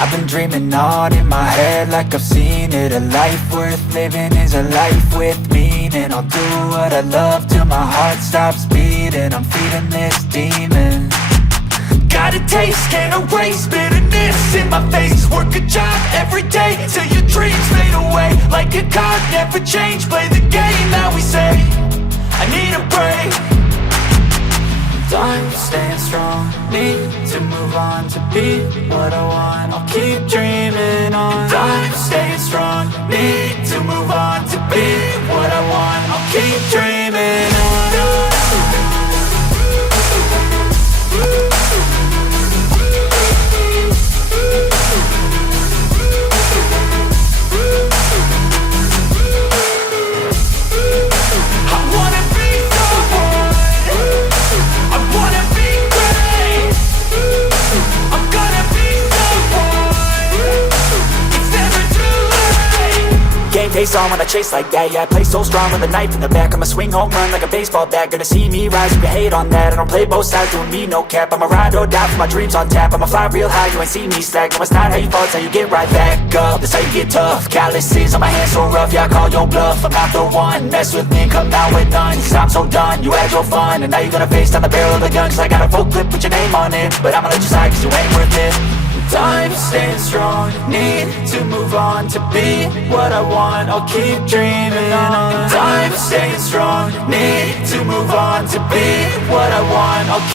I've been dreaming on in my head like I've seen it. A life worth living is a life with meaning. I'll do what I love till my heart stops beating. I'm feeding this demon. Got a taste, can't erase bitterness in my face. Work a job every day till your dreams fade away. Like a card, never change, play the game that we say. I need a break. I'm staying strong, need to move on to be what I want. I'll keep dreaming on. I'm staying strong, need to move on to be what I want. I'll keep dreaming on. Game face on when I chase like that. Yeah, I play so strong with a knife in the back. I'ma swing home run like a baseball bat. Gonna see me rise if you hate on that. I don't play both sides, doing me no cap. I'ma ride or die for my dreams on tap. I'ma fly real high, you ain't see me slack. No, it's not how you fall, it's how you get right back up. That's how you get tough. Calluses on my hands so rough, yeah, I call your bluff. I'm not the one, mess with me and come out with none. Cause I'm so done, you had your fun. And now you're gonna face down the barrel of the gun. Cause I got a full clip with your name on it. But I'ma let you slide cause you ain't worth it. I'm staying strong, need to move on to be what I want. I'll keep dreaming on. I'm staying strong, need to move on to be what I want. I'll